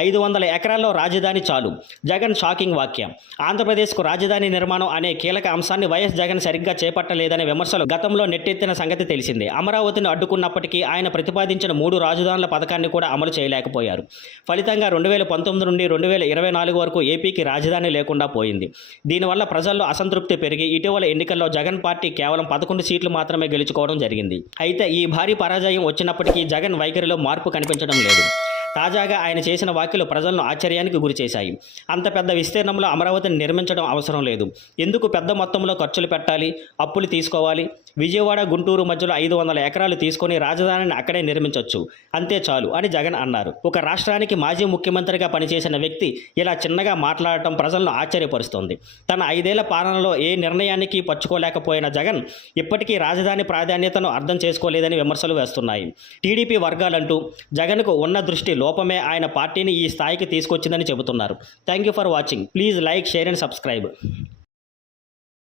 500 ఎకరాల్లో రాజధాని చాలు. జగన్ షాకింగ్ వ్యాఖ్య. ఆంధ్రప్రదేశ్కు రాజధాని నిర్మాణం అనే కీలక అంశాన్ని వైఎస్ జగన్ సరిగ్గా చేపట్టలేదనే విమర్శలు గతంలో నెట్టెత్తిన సంగతి తెలిసిందే. అమరావతిని అడ్డుకున్నప్పటికీ ఆయన ప్రతిపాదించిన 3 రాజధానుల పథకాన్ని కూడా అమలు చేయలేకపోయారు. ఫలితంగా 2019 నుండి 2024 వరకు ఏపీకి రాజధాని లేకుండా పోయింది. దీనివల్ల ప్రజల్లో అసంతృప్తి పెరిగి ఇటీవల ఎన్నికల్లో జగన్ పార్టీ కేవలం 11 సీట్లు మాత్రమే గెలుచుకోవడం జరిగింది. అయితే ఈ భారీ పరాజయం వచ్చినప్పటికీ జగన్ వైఖరిలో మార్పు కనిపించడం లేదు. తాజాగా ఆయన చేసిన వ్యాఖ్యలు ప్రజలను ఆశ్చర్యానికి గురిచేశాయి. అంత పెద్ద విస్తీర్ణంలో అమరావతిని నిర్మించడం అవసరం లేదు. ఎందుకు పెద్ద మొత్తంలో ఖర్చులు పెట్టాలి, అప్పులు తీసుకోవాలి? విజయవాడ గుంటూరు మధ్యలో 500 ఎకరాలు తీసుకొని రాజధానిని అక్కడే నిర్మించవచ్చు, అంతే చాలు అని జగన్ అన్నారు. ఒక రాష్ట్రానికి మాజీ ముఖ్యమంత్రిగా పనిచేసిన వ్యక్తి ఇలా చిన్నగా మాట్లాడటం ప్రజలను ఆశ్చర్యపరుస్తోంది. తన 5 ఏళ్ల పాలనలో ఏ నిర్ణయానికి పచ్చుకోలేకపోయిన జగన్ ఇప్పటికీ రాజధాని ప్రాధాన్యతను అర్థం చేసుకోలేదని విమర్శలు వేస్తున్నాయి. టీడీపీ వర్గాలంటూ జగన్కు ఉన్న దృష్టి లోపమే ఆయన పార్టీని ఈ స్థాయికి తీసుకొచ్చిందని చెబుతున్నారు. Thank you for watching. Please like, share and subscribe.